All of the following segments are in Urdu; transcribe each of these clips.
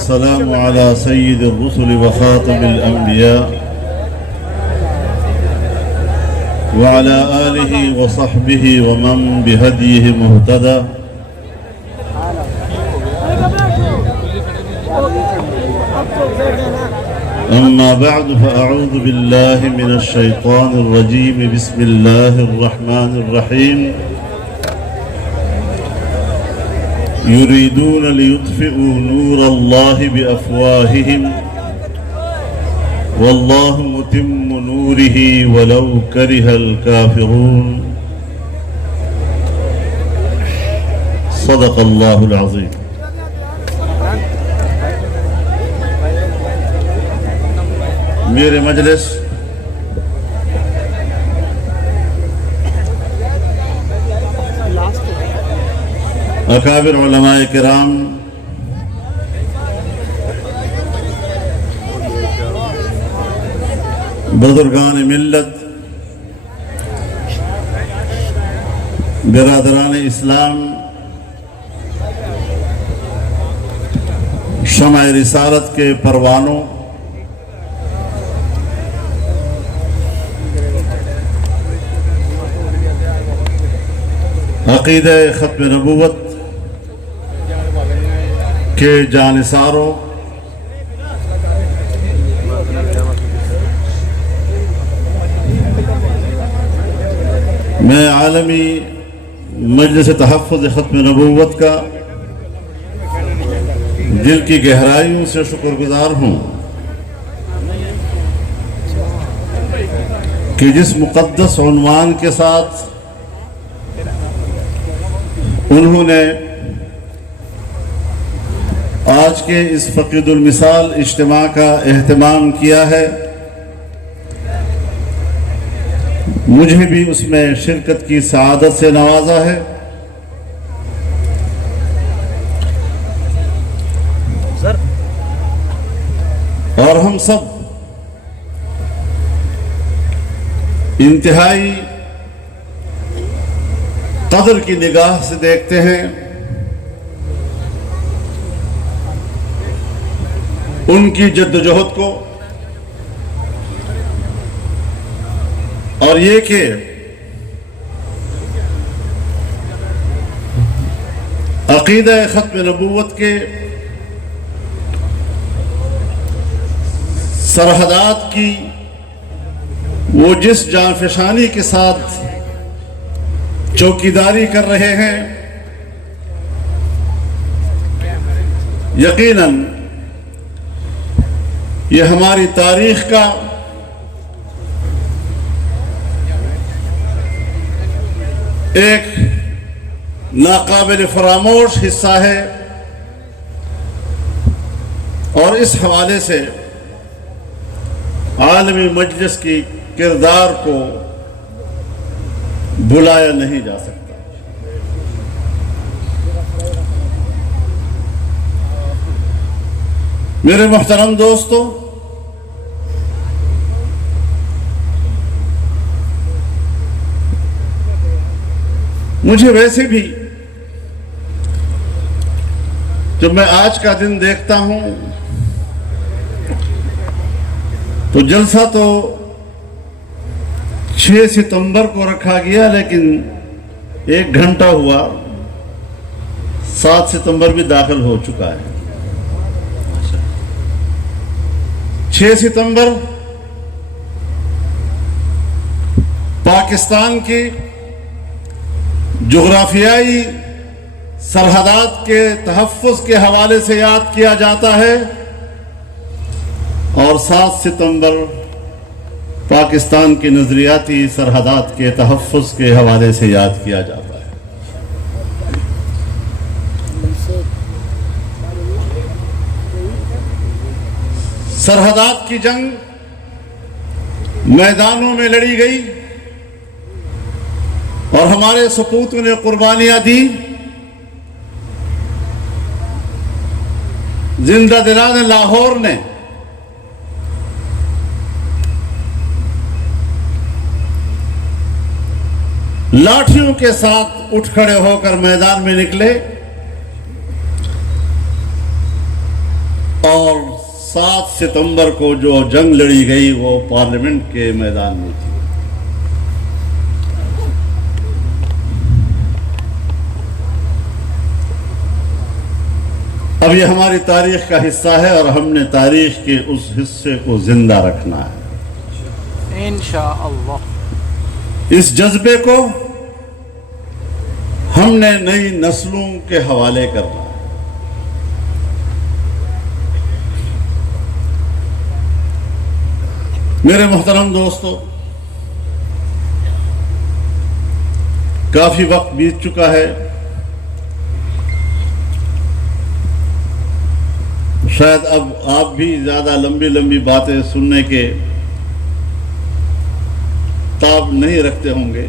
والسلام على سيد الرسل وخاتم الأنبياء وعلى آله وصحبه ومن بهديه مهتدى. أما بعد فأعوذ بالله من الشيطان الرجيم. بسم الله الرحمن الرحيم. يريدون ليطفئوا نور الله بأفواههم والله متم نوره ولو كره الكافرون. صدق الله العظيم. میرے مجلس اکابر علماء کرام، بزرگان ملت، برادران اسلام، شمع رسالت کے پروانوں، عقیدہ ختم نبوت کے جانثاروں، میں عالمی مجلس تحفظ ختم نبوت کا دل کی گہرائیوں سے شکر گزار ہوں کہ جس مقدس عنوان کے ساتھ انہوں نے آج کے اس فقید المثال اجتماع کا اہتمام کیا ہے، مجھے بھی اس میں شرکت کی سعادت سے نوازا ہے۔ اور ہم سب انتہائی قدر کی نگاہ سے دیکھتے ہیں ان کی جدوجہد کو، اور یہ کہ عقیدہ ختم نبوت کے سرحدات کی وہ جس جانفشانی کے ساتھ چوکیداری کر رہے ہیں، یقیناً یہ ہماری تاریخ کا ایک ناقابل فراموش حصہ ہے، اور اس حوالے سے عالمی مجلس کی کردار کو بلایا نہیں جا سکتا۔ میرے محترم دوستو، مجھے ویسے بھی جب میں آج کا دن دیکھتا ہوں تو جلسہ تو 6 ستمبر کو رکھا گیا، لیکن 1 گھنٹہ ہوا، 7 ستمبر بھی داخل ہو چکا ہے۔ 6 ستمبر پاکستان کی جغرافیائی سرحدات کے تحفظ کے حوالے سے یاد کیا جاتا ہے، اور 7 ستمبر پاکستان کی نظریاتی سرحدات کے تحفظ کے حوالے سے یاد کیا جاتا ہے۔ سرحدات کی جنگ میدانوں میں لڑی گئی، اور ہمارے سپوتوں نے قربانیاں دی۔ زندہ دلان لاہور نے لاٹھیوں کے ساتھ اٹھ کھڑے ہو کر میدان میں نکلے، 7 ستمبر کو جو جنگ لڑی گئی وہ پارلیمنٹ کے میدان میں تھی۔ اب یہ ہماری تاریخ کا حصہ ہے اور ہم نے تاریخ کے اس حصے کو زندہ رکھنا ہے انشاءاللہ۔ اس جذبے کو ہم نے نئی نسلوں کے حوالے کرنا ہے۔ میرے محترم دوستو، کافی وقت بیت چکا ہے، شاید اب آپ بھی زیادہ لمبی باتیں سننے کے تاب نہیں رکھتے ہوں گے،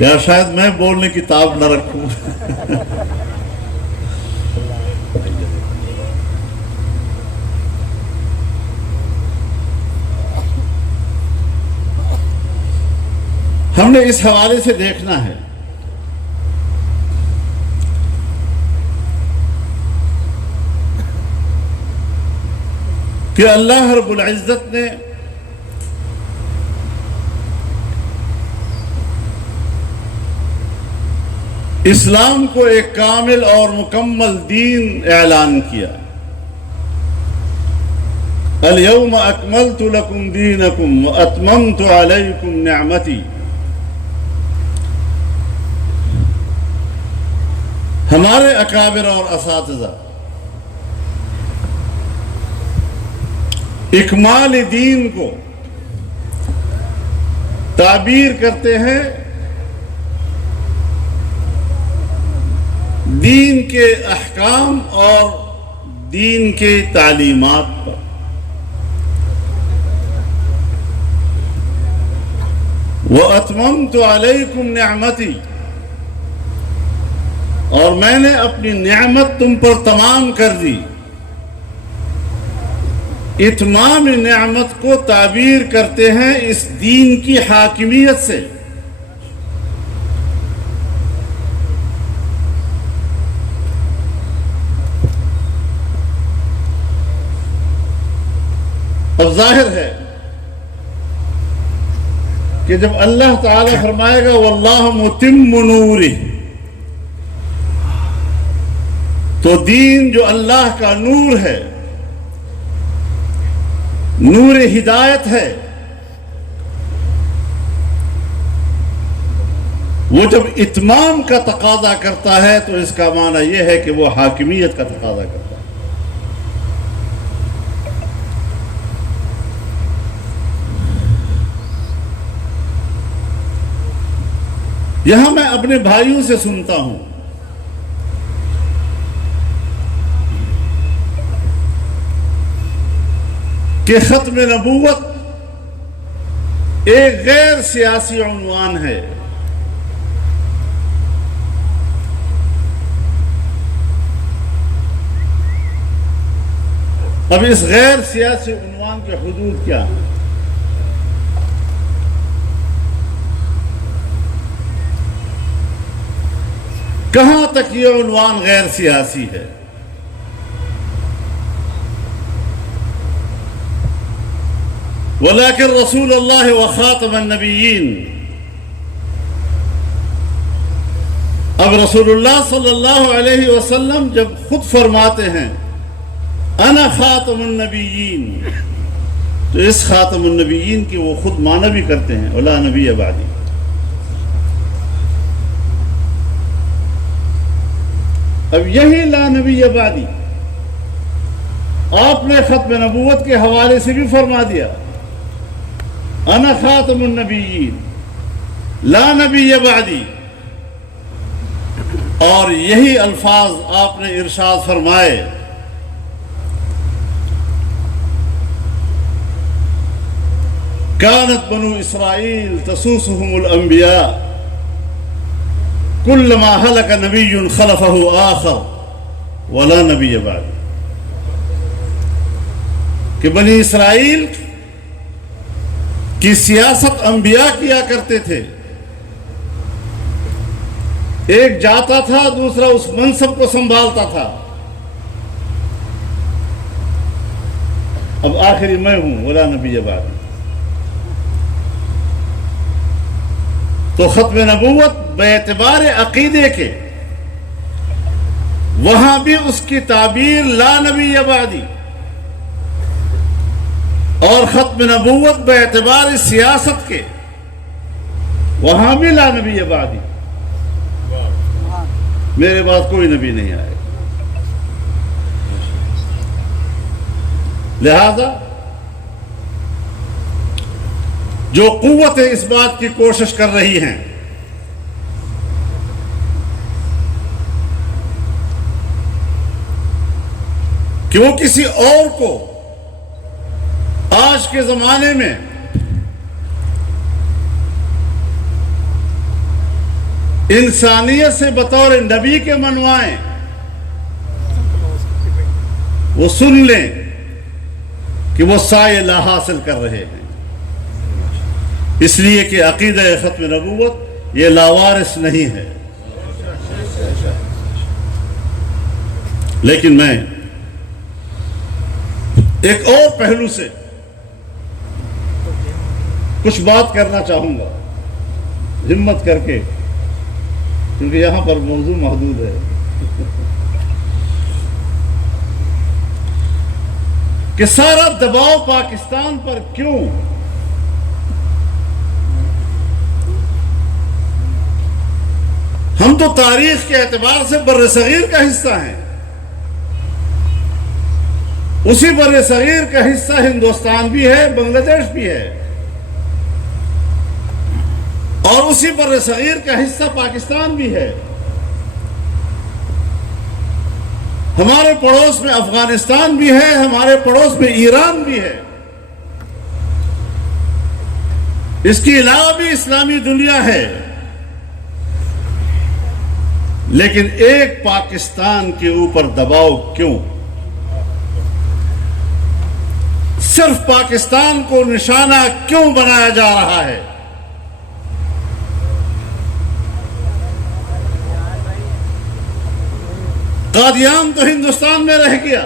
یا شاید میں بولنے کی تاب نہ رکھوں۔ ہم نے اس حوالے سے دیکھنا ہے کہ اللہ رب العزت نے اسلام کو ایک کامل اور مکمل دین اعلان کیا۔ اليوم اکملت لکم دینکم واتممت علیکم نعمتی۔ ہمارے اکابر اور اساتذہ اکمال دین کو تعبیر کرتے ہیں دین کے احکام اور دین کے تعلیمات پر۔ وَأَتْمَمْتُ عَلَيْكُمْ نِعْمَتِي، اور میں نے اپنی نعمت تم پر تمام کر دی۔ اتمام نعمت کو تعبیر کرتے ہیں اس دین کی حاکمیت سے۔ اب ظاہر ہے کہ جب اللہ تعالی فرمائے گا واللہ متم نورہ، تو دین جو اللہ کا نور ہے، نور ہدایت ہے، وہ جب اتمام کا تقاضا کرتا ہے تو اس کا معنی یہ ہے کہ وہ حاکمیت کا تقاضا کرتا ہے۔ یہاں میں اپنے بھائیوں سے سنتا ہوں کہ ختم نبوت ایک غیر سیاسی عنوان ہے۔ اب اس غیر سیاسی عنوان کے حدود کیا ہیں؟ کہاں تک یہ عنوان غیر سیاسی ہے؟ ولیکن رسول اللہ وخاتم النبیین، اب رسول اللہ صلی اللہ علیہ وسلم جب خود فرماتے ہیں انا خاتم النبیین، تو اس خاتم النبیین کی وہ خود معنی بھی کرتے ہیں ولا نبی بعدی۔ اب یہی لا نبی بعدی آپ نے ختم نبوت کے حوالے سے بھی فرما دیا، انا خاتم النبیین لا نبی بعدی، اور یہی الفاظ آپ نے ارشاد فرمائے کانت بنو اسرائیل تسوسهم الانبیاء کلما ہلک نبی خلفہ آخر ولا نبی بعد، کہ بنی اسرائیل کی سیاست انبیاء کیا کرتے تھے ایک جاتا تھا، دوسرا اس منصب کو سنبھالتا تھا. اب آخری میں ہوں، ولا نبی بعد. تو ختم نبوت باعتبار عقیدے کے وہاں بھی اس کی تعبیر لا نبی بعدی، اور ختم نبوت باعتبار سیاست کے وہاں بھی لا نبی بعدی. میرے بعد کوئی نبی نہیں آئے. لہذا جو قوتیں اس بات کی کوشش کر رہی ہیں کہ وہ کسی اور کو آج کے زمانے میں انسانیت سے بطور نبی کے منوائیں، وہ سن لیں کہ وہ سایہ لا حاصل کر رہے ہیں. اس لیے کہ عقیدہ ختم نبوت یہ لاوارث نہیں ہے. لیکن میں ایک اور پہلو سے کچھ بات کرنا چاہوں گا، ہمت کر کے، کیونکہ یہاں پر موضوع محدود ہے. کہ سارا دباؤ پاکستان پر کیوں؟ ہم تو تاریخ کے اعتبار سے بر صغیر کا حصہ ہیں. اسی بر صغیر کا حصہ ہندوستان بھی ہے، بنگلہ دیش بھی ہے، اور اسی بر صغیر کا حصہ پاکستان بھی ہے. ہمارے پڑوس میں افغانستان بھی ہے، ہمارے پڑوس میں ایران بھی ہے. اس کے علاوہ بھی اسلامی دنیا ہے. لیکن ایک پاکستان کے اوپر دباؤ کیوں؟ صرف پاکستان کو نشانہ کیوں بنایا جا رہا ہے؟ قادیان تو ہندوستان میں رہ گیا،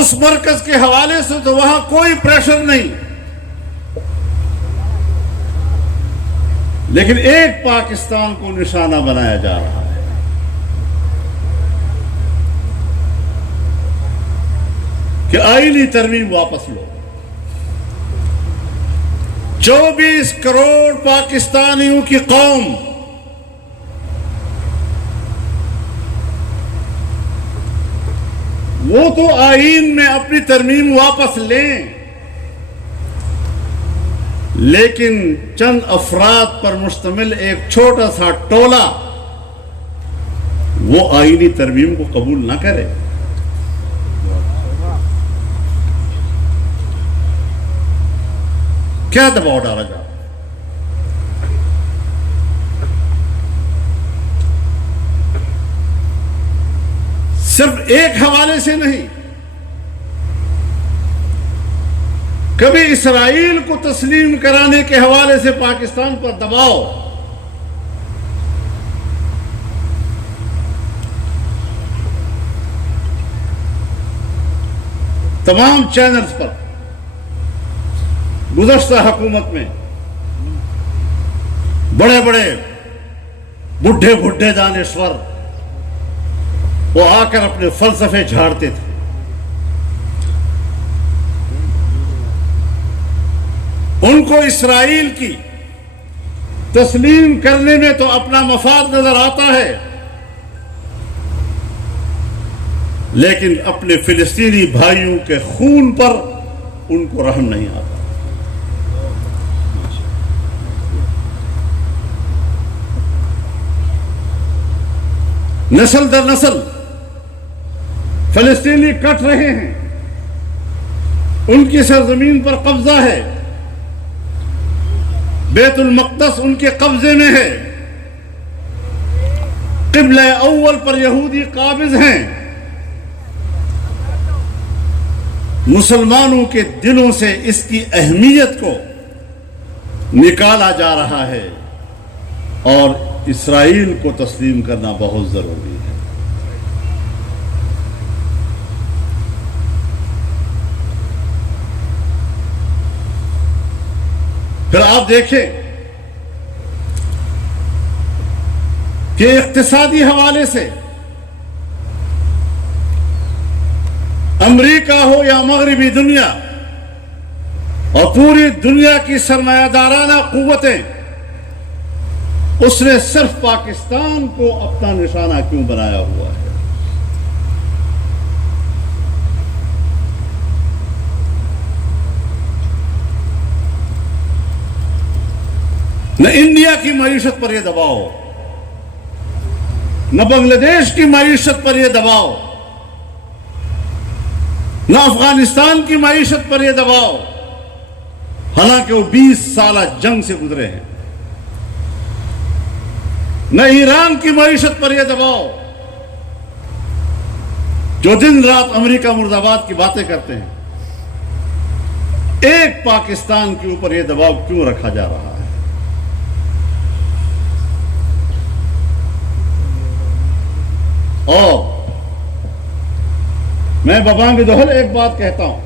اس مرکز کے حوالے سے تو وہاں کوئی پریشر نہیں. لیکن ایک پاکستان کو نشانہ بنایا جا رہا ہے. کہ آئینی ترمیم واپس لو. 24 کروڑ پاکستانیوں کی قوم وہ تو آئین میں اپنی ترمیم واپس لیں، لیکن چند افراد پر مشتمل ایک چھوٹا سا ٹولہ وہ آئینی ترمیم کو قبول نہ کرے. کیا دباؤ ڈالا جا رہا ہے؟ صرف ایک حوالے سے نہیں، کبھی اسرائیل کو تسلیم کرانے کے حوالے سے پاکستان پر دباؤ، تمام چینلز پر گزشتہ حکومت میں بڑے بڑے بڈھے دانشور وہ آ کر اپنے فلسفے جھاڑتے تھے. ان کو اسرائیل کی تسلیم کرنے میں تو اپنا مفاد نظر آتا ہے، لیکن اپنے فلسطینی بھائیوں کے خون پر ان کو رحم نہیں آتا. نسل در نسل فلسطینی کٹ رہے ہیں، ان کی سرزمین پر قبضہ ہے، بیت المقدس ان کے قبضے میں ہے، قبلہ اول پر یہودی قابض ہیں. مسلمانوں کے دلوں سے اس کی اہمیت کو نکالا جا رہا ہے اور اسرائیل کو تسلیم کرنا بہت ضروری ہے۔ پھر آپ دیکھیں کہ اقتصادی حوالے سے امریکہ ہو یا مغربی دنیا اور پوری دنیا کی سرمایہ دارانہ قوتیں، اس نے صرف پاکستان کو اپنا نشانہ کیوں بنایا ہوا ہے؟ نہ انڈیا کی معیشت پر یہ دباؤ، نہ بنگلہ دیش کی معیشت پر یہ دباؤ، نہ افغانستان کی معیشت پر یہ دباؤ، حالانکہ وہ 20 سالہ جنگ سے گزرے ہیں، نہ ایران کی معیشت پر یہ دباؤ جو دن رات امریکہ مرد آباد کی باتیں کرتے ہیں۔ ایک پاکستان کے اوپر یہ دباؤ کیوں رکھا جا رہا ہے؟ اور میں ببانگ دہل ایک بات کہتا ہوں،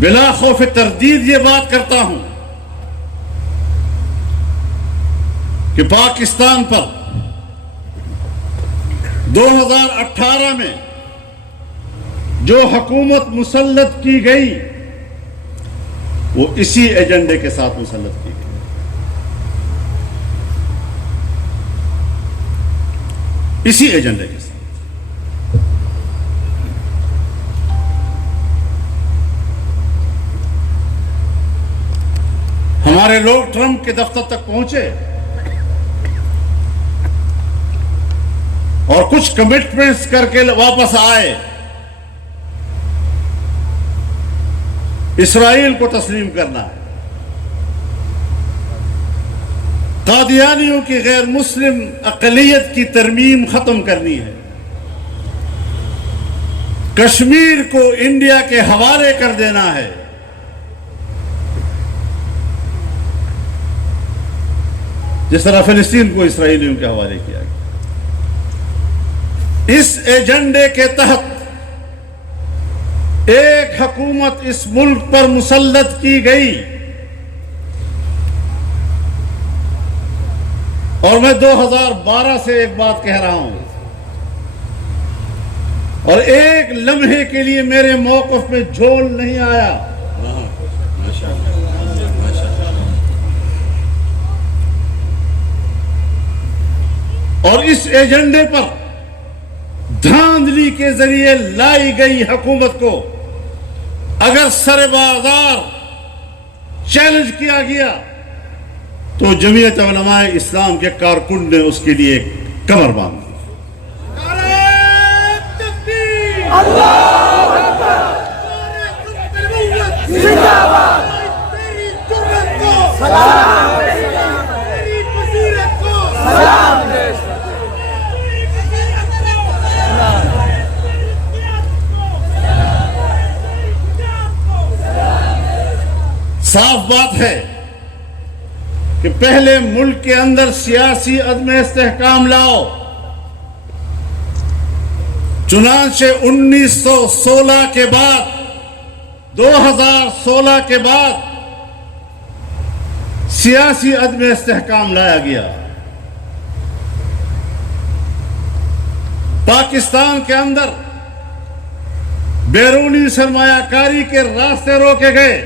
بلا خوف تردید یہ بات کرتا ہوں کہ پاکستان پر 2018 میں جو حکومت مسلط کی گئی وہ اسی ایجنڈے کے ساتھ مسلط کی گئی۔ اسی ایجنڈے کے ساتھ ہمارے لوگ ٹرمپ کے دفتر تک پہنچے اور کچھ کمٹمنٹس کر کے واپس آئے، اسرائیل کو تسلیم کرنا ہے، قادیانیوں کی غیر مسلم اقلیت کی ترمیم ختم کرنی ہے، کشمیر کو انڈیا کے حوالے کر دینا ہے، جس طرح فلسطین کو اسرائیلیوں کے حوالے کیا گیا۔ اس ایجنڈے کے تحت ایک حکومت اس ملک پر مسلط کی گئی اور میں 2012 سے ایک بات کہہ رہا ہوں اور ایک لمحے کے لیے میرے موقف میں جھول نہیں آیا۔ اور اس ایجنڈے پر دھاندلی کے ذریعے لائی گئی حکومت کو اگر سر بازار چیلنج کیا گیا تو جمعیت علماء اسلام کے کارکن نے اس کے لیے کمر باندھ دی۔ صاف بات ہے کہ پہلے ملک کے اندر سیاسی عدم استحکام لاؤ، چنانچہ 1916 کے بعد 2016 کے بعد سیاسی عدم استحکام لایا گیا۔ پاکستان کے اندر بیرونی سرمایہ کاری کے راستے روکے گئے،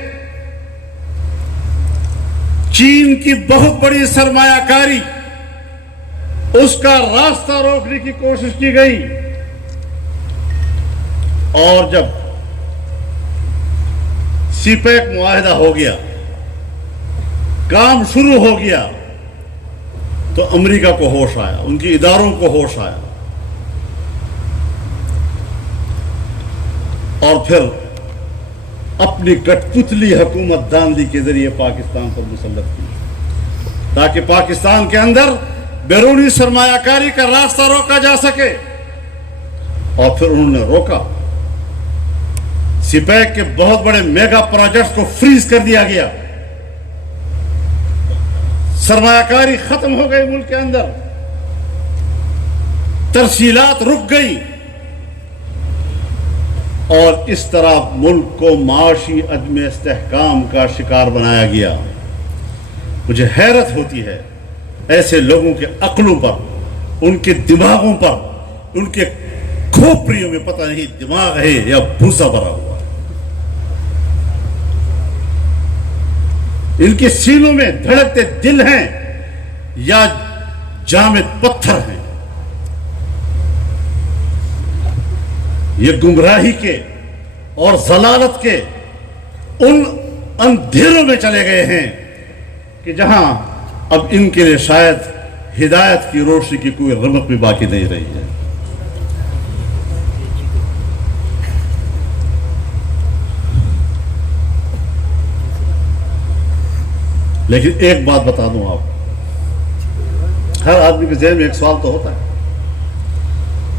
چین کی بہت بڑی سرمایہ کاری اس کا راستہ روکنے کی کوشش کی گئی، اور جب سی پیک معاہدہ ہو گیا، کام شروع ہو گیا، تو امریکہ کو ہوش آیا، ان کی اداروں کو ہوش آیا، اور پھر اپنی کٹ پتلی حکومت داندلی کے ذریعے پاکستان پر مسلط کی تاکہ پاکستان کے اندر بیرونی سرمایہ کاری کا راستہ روکا جا سکے، اور پھر انہوں نے روکا۔ سی پیک کے بہت بڑے میگا پروجیکٹس کو فریز کر دیا گیا، سرمایہ کاری ختم ہو گئی ملک کے اندر، ترسیلات رک گئی، اور اس طرح ملک کو معاشی عدم استحکام کا شکار بنایا گیا۔ مجھے حیرت ہوتی ہے ایسے لوگوں کے عقلوں پر، ان کے دماغوں پر، ان کے کھوپڑیوں میں پتہ نہیں دماغ ہے یا بھوسا بھرا ہوا ہے، ان کے سینوں میں دھڑکتے دل ہیں یا جامد پتھر ہیں۔ یہ گمراہی کے اور ضلالت کے ان اندھیروں میں چلے گئے ہیں کہ جہاں اب ان کے لیے شاید ہدایت کی روشنی کی کوئی رمق بھی باقی نہیں رہی ہے۔ لیکن ایک بات بتا دوں آپ کو، ہر آدمی کے ذہن میں ایک سوال تو ہوتا ہے۔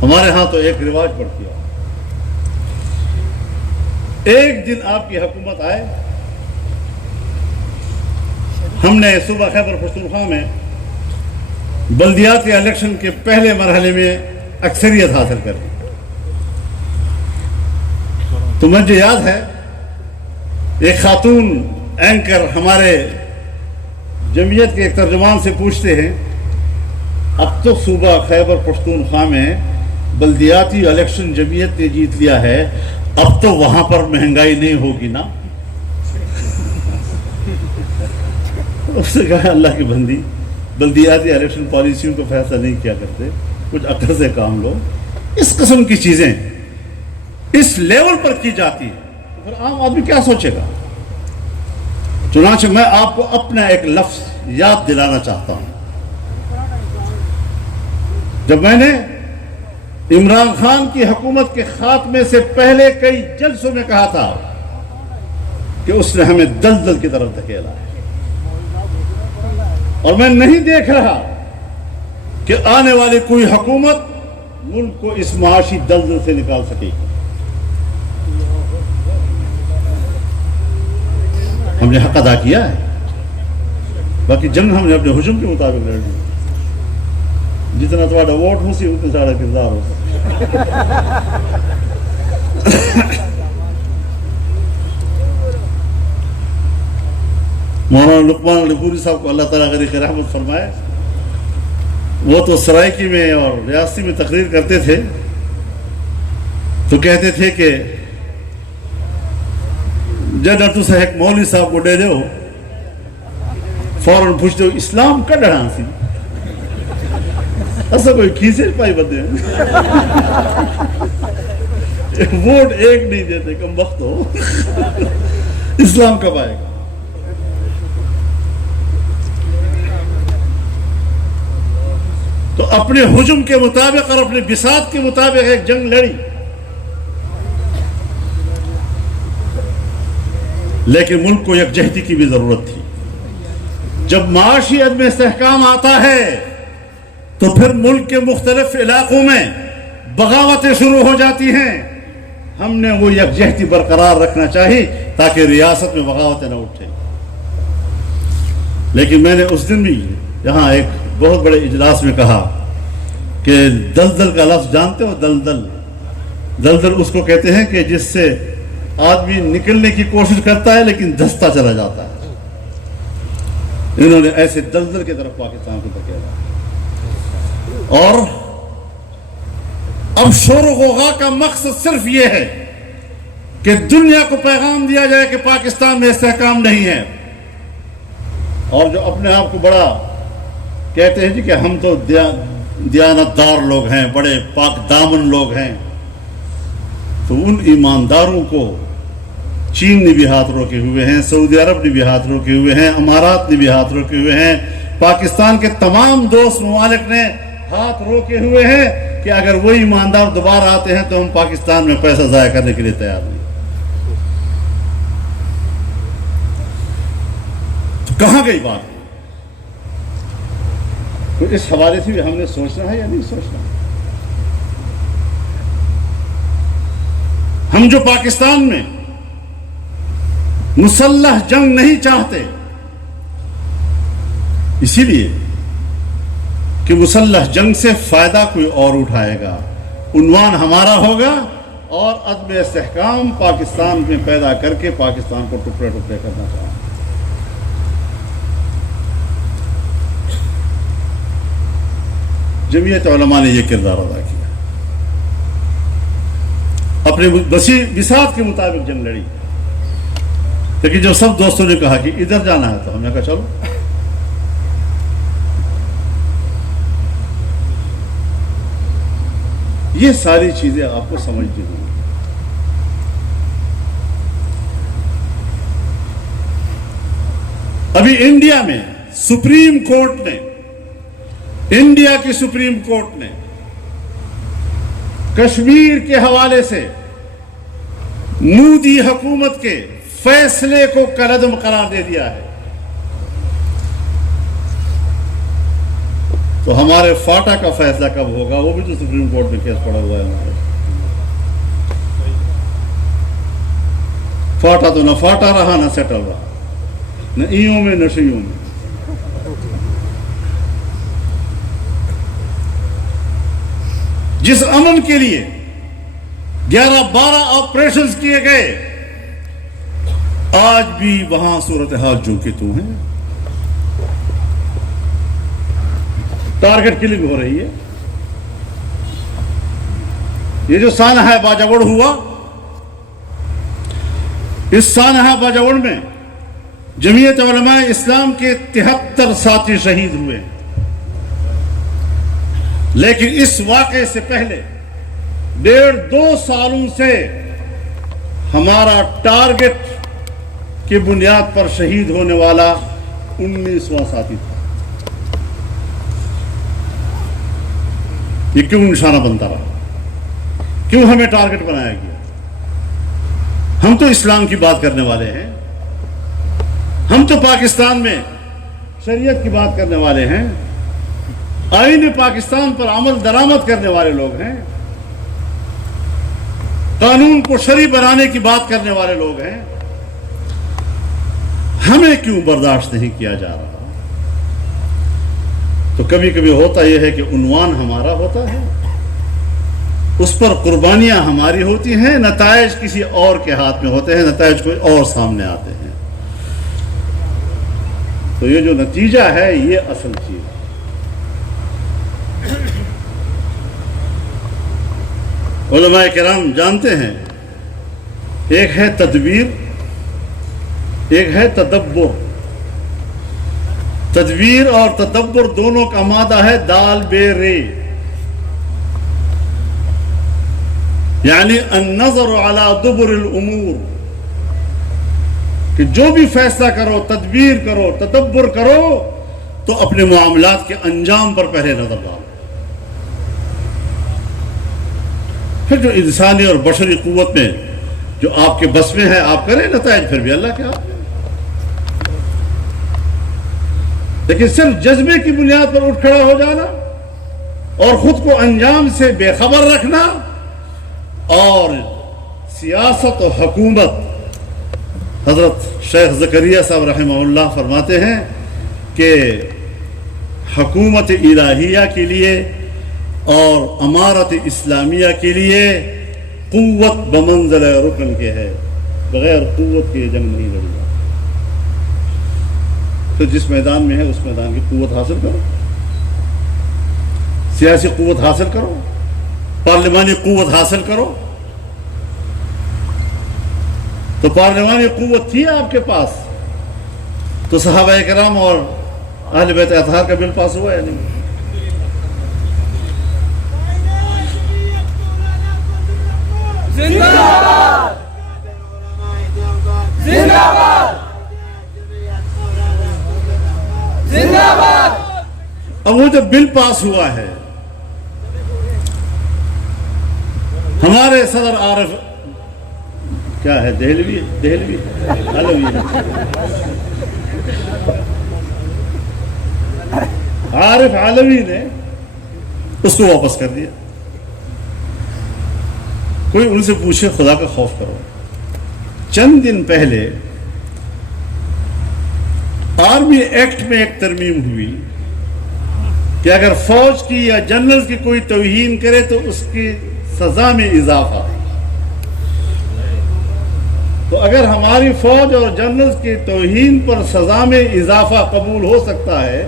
ہمارے ہاں تو ایک رواج پڑتی ہے، ایک دن آپ کی حکومت آئے، ہم نے صوبہ خیبر پختونخوا میں بلدیاتی الیکشن کے پہلے مرحلے میں اکثریت حاصل کر لی، تو مجھے یاد ہے ایک خاتون اینکر ہمارے جمعیت کے ایک ترجمان سے پوچھتے ہیں، اب تو صوبہ خیبر پختونخوا میں بلدیاتی الیکشن جمعیت نے جیت لیا ہے، اب تو وہاں پر مہنگائی نہیں ہوگی نا؟ اس نے کہا اللہ کی بندی، بلدیاتی الیکشن پالیسیوں کو فیصلہ نہیں کیا کرتے، کچھ عقل سے کام لو۔ اس قسم کی چیزیں اس لیول پر کی جاتی ہیں، پھر عام آدمی کیا سوچے گا؟ چنانچہ میں آپ کو اپنا ایک لفظ یاد دلانا چاہتا ہوں۔ جب میں نے عمران خان کی حکومت کے خاتمے سے پہلے کئی جلسوں میں کہا تھا کہ اس نے ہمیں دلدل کی طرف دھکیلا ہے، اور میں نہیں دیکھ رہا کہ آنے والی کوئی حکومت ملک کو اس معاشی دلدل سے نکال سکے گی۔ ہم نے حق ادا کیا ہے، باقی جنگ ہم نے اپنے حجم کے مطابق لڑ لی، جتنا تھوڑا ووٹ ہو سی اتنا سارا کردار ہو سی۔ مولانا لقمان علی پوری صاحب کو اللہ تعالیٰ غریق رحمت فرمائے، وہ تو سرائکی میں اور ریاستی میں تقریر کرتے تھے تو کہتے تھے کہ جنر تو ایک مولوی صاحب کو دے دو، فوراً پوچھتے ہو اسلام کا ڈڑھان سی، ایسا کوئی کھیسے پائی بندے ہیں، ووٹ ایک نہیں دیتے، کم وقت ہو، اسلام کب آئے گا؟ تو اپنے حجم کے مطابق اور اپنے بساط کے مطابق ایک جنگ لڑی، لیکن ملک کو یکجہتی کی بھی ضرورت تھی۔ جب معاشی عدم استحکام آتا ہے تو پھر ملک کے مختلف علاقوں میں بغاوتیں شروع ہو جاتی ہیں، ہم نے وہ یکجہتی برقرار رکھنا چاہیے تاکہ ریاست میں بغاوتیں نہ اٹھیں۔ لیکن میں نے اس دن بھی یہاں ایک بہت بڑے اجلاس میں کہا کہ دلدل کا لفظ جانتے ہو؟ دلدل، دلدل اس کو کہتے ہیں کہ جس سے آدمی نکلنے کی کوشش کرتا ہے لیکن دھستا چلا جاتا ہے۔ انہوں نے ایسے دلدل کی طرف پاکستان کو دھکیلا، اور اب شور و غوغا کا مقصد صرف یہ ہے کہ دنیا کو پیغام دیا جائے کہ پاکستان میں استحکام نہیں ہے، اور جو اپنے آپ کو بڑا کہتے ہیں جی کہ ہم تو دیانتدار لوگ ہیں، بڑے پاک دامن لوگ ہیں، تو ان ایمانداروں کو چین نے بھی ہاتھ روکے ہوئے ہیں، سعودی عرب نے بھی ہاتھ روکے ہوئے ہیں، امارات نے بھی ہاتھ روکے ہوئے ہیں، پاکستان کے تمام دوست ممالک نے ہاتھ روکے ہوئے ہیں کہ اگر وہی ایماندار دوبارہ آتے ہیں تو ہم پاکستان میں پیسہ ضائع کرنے کے لیے تیار نہیں۔ تو کہاں گئی بات؟ تو اس حوالے سے بھی ہم نے سوچنا ہے یا نہیں سوچنا؟ ہم جو پاکستان میں مسلح جنگ نہیں چاہتے، اسی لیے کہ مسلح جنگ سے فائدہ کوئی اور اٹھائے گا، عنوان ہمارا ہوگا، اور عدم استحکام پاکستان میں پیدا کر کے پاکستان کو ٹکڑے ٹکڑے کرنا چاہتے ہیں۔ جمعیت علماء نے یہ کردار ادا کیا، اپنے بساط کے مطابق جنگ لڑی، لیکن جب سب دوستوں نے کہا کہ ادھر جانا ہے تو ہم نے کہا چلو۔ یہ ساری چیزیں آپ کو سمجھنی ہوں۔ ابھی انڈیا میں سپریم کورٹ نے، انڈیا کی سپریم کورٹ نے کشمیر کے حوالے سے مودی حکومت کے فیصلے کو کالعدم قرار دے دیا ہے۔ تو ہمارے فاٹا کا فیصلہ کب ہوگا؟ وہ بھی تو سپریم کورٹ میں کیس پڑا ہوا ہے ہمارے۔ فاٹا تو نہ فاٹا رہا نہ سیٹل رہا، نہ ایوں میں نہ شیوں میں۔ جس امن کے لیے 11-12 آپریشنز کیے گئے، آج بھی وہاں صورتحال جو کہ تو ہیں، ٹارگٹ کلنگ ہو رہی ہے۔ یہ جو سانحہ باجوڑ ہوا، اس سانحہ باجوڑ میں جمعیت علماء اسلام کے 73 ساتھی شہید ہوئے، لیکن اس واقعے سے پہلے 1.5-2 سالوں سے ہمارا ٹارگٹ کی بنیاد پر شہید ہونے والا 19واں ساتھی تھا۔ یہ کیوں نشانہ بنتا رہا؟ کیوں ہمیں ٹارگٹ بنایا گیا؟ ہم تو اسلام کی بات کرنے والے ہیں، ہم تو پاکستان میں شریعت کی بات کرنے والے ہیں، آئین پاکستان پر عمل درآمد کرنے والے لوگ ہیں، قانون کو شرعی بنانے کی بات کرنے والے لوگ ہیں۔ ہمیں کیوں برداشت نہیں کیا جا رہا؟ تو کبھی کبھی ہوتا یہ ہے کہ عنوان ہمارا ہوتا ہے، اس پر قربانیاں ہماری ہوتی ہیں، نتائج کسی اور کے ہاتھ میں ہوتے ہیں، نتائج کوئی اور سامنے آتے ہیں۔ تو یہ جو نتیجہ ہے یہ اصل چیز ہے۔ علماء کرام جانتے ہیں، ایک ہے تدبیر، ایک ہے تدبر۔ تدبیر اور تدبر دونوں کا مادہ ہے دال بے رے، یعنی النظر علی دبر الامور، کہ جو بھی فیصلہ کرو، تدبیر کرو، تدبر کرو، تو اپنے معاملات کے انجام پر پہلے نظر ڈالو۔ پھر جو انسانی اور بشری قوت میں جو آپ کے بس میں ہے آپ کریں، نتائج پھر بھی اللہ کے ہاتھ میں۔ لیکن صرف جذبے کی بنیاد پر اٹھ کھڑا ہو جانا اور خود کو انجام سے بے خبر رکھنا، اور سیاست و حکومت، حضرت شیخ زکریا صاحب رحمہ اللہ فرماتے ہیں کہ حکومت الہیہ کے لیے اور امارت اسلامیہ کے لیے قوت بمنزل رکن کے ہے، بغیر قوت کے جنگ نہیں لڑی جاتی۔ تو جس میدان میں ہے اس میدان کی قوت حاصل کرو، سیاسی قوت حاصل کرو، پارلیمانی قوت حاصل کرو۔ تو پارلیمانی قوت تھی آپ کے پاس، تو صحابہ کرام اور اہل بیت اطہار کا بل پاس ہوا یا نہیں؟ زندہ باد، زندہ باد، زندہ باد۔ اب وہ جب بل پاس ہوا ہے، ہمارے صدر عارف کیا ہے، دہلوی علوی، عارف علوی نے اس کو واپس کر دیا۔ کوئی ان سے پوچھے خدا کا خوف کرو، چند دن پہلے آرمی ایکٹ میں ایک ترمیم ہوئی کہ اگر فوج کی یا جنرل کی کوئی توہین کرے تو اس کی سزا میں اضافہ. تو اگر ہماری فوج اور جنرل کی توہین پر سزا میں اضافہ قبول ہو سکتا ہے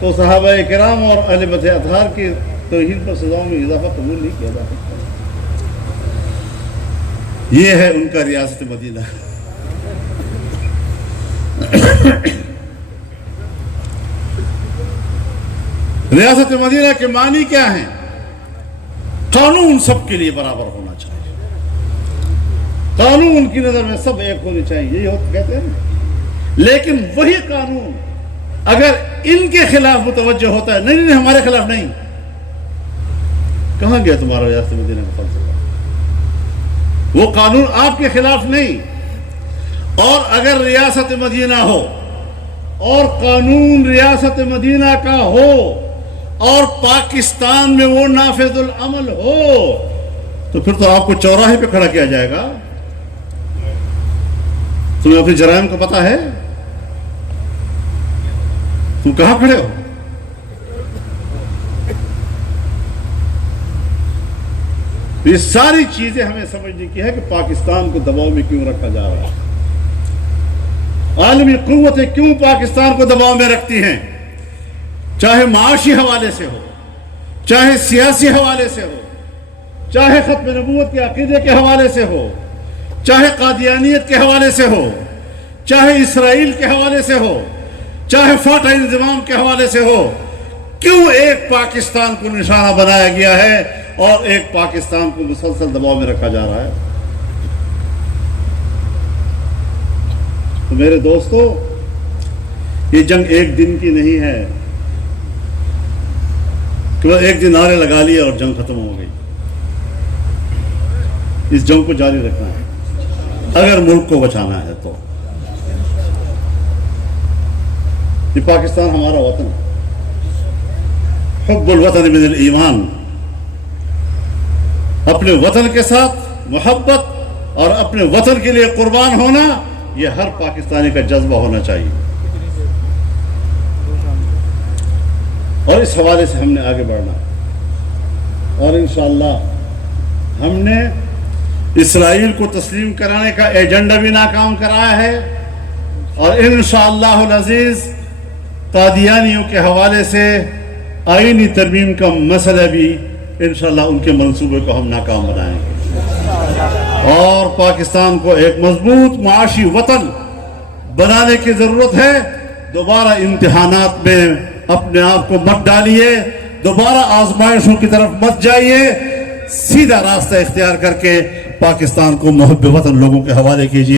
تو صحابہ کرام اور اہل بیت اطہار کی توہین پر سزاؤں میں اضافہ قبول نہیں کیا جا سکتا. یہ ہے ان کا ریاست مدینہ. ریاست مدینہ کے معنی کیا ہیں؟ قانون سب کے لیے برابر ہونا چاہیے. قانون ان کی نظر میں سب ایک ہونے چاہیے، یہی کہتے ہیں نا. لیکن وہی قانون اگر ان کے خلاف متوجہ ہوتا ہے، نہیں ہمارے خلاف نہیں، کہاں گیا تمہارا ریاست مدینہ کا فلسفہ؟ وہ قانون آپ کے خلاف نہیں. اور اگر ریاست مدینہ ہو اور قانون ریاست مدینہ کا ہو اور پاکستان میں وہ نافذ العمل ہو تو پھر تو آپ کو چوراہے پہ کھڑا کیا جائے گا. تمہیں اپنے جرائم کا پتہ ہے؟ تم کہاں کھڑے ہو؟ یہ ساری چیزیں ہمیں سمجھنے کی ہے کہ پاکستان کو دباؤ میں کیوں رکھا جا رہا ہے. عالمی قوتیں کیوں پاکستان کو دباؤ میں رکھتی ہیں؟ چاہے معاشی حوالے سے ہو، چاہے سیاسی حوالے سے ہو، چاہے ختم نبوت کے عقیدے کے حوالے سے ہو، چاہے قادیانیت کے حوالے سے ہو، چاہے اسرائیل کے حوالے سے ہو، چاہے فاتح انضمام کے حوالے سے ہو. کیوں ایک پاکستان کو نشانہ بنایا گیا ہے اور ایک پاکستان کو مسلسل دباؤ میں رکھا جا رہا ہے؟ تو میرے دوستو، یہ جنگ ایک دن کی نہیں ہے کہ وہ ایک دن نعرے لگا لیے اور جنگ ختم ہو گئی. اس جنگ کو جاری رکھنا ہے اگر ملک کو بچانا ہے تو. یہ پاکستان ہمارا وطن ہے. حب الوطن من الایمان. اپنے وطن کے ساتھ محبت اور اپنے وطن کے لیے قربان ہونا یہ ہر پاکستانی کا جذبہ ہونا چاہیے. اور اس حوالے سے ہم نے آگے بڑھنا اور انشاءاللہ ہم نے اسرائیل کو تسلیم کرانے کا ایجنڈا بھی ناکام کرایا ہے اور انشاءاللہ العزیز قادیانیوں کے حوالے سے آئینی ترمیم کا مسئلہ بھی انشاءاللہ ان کے منصوبے کو ہم ناکام بنائیں گے اور پاکستان کو ایک مضبوط معاشی وطن بنانے کی ضرورت ہے. دوبارہ امتحانات میں اپنے آپ کو مت ڈالیے، دوبارہ آزمائشوں کی طرف مت جائیے، سیدھا راستہ اختیار کر کے پاکستان کو محب وطن لوگوں کے حوالے کیجیے.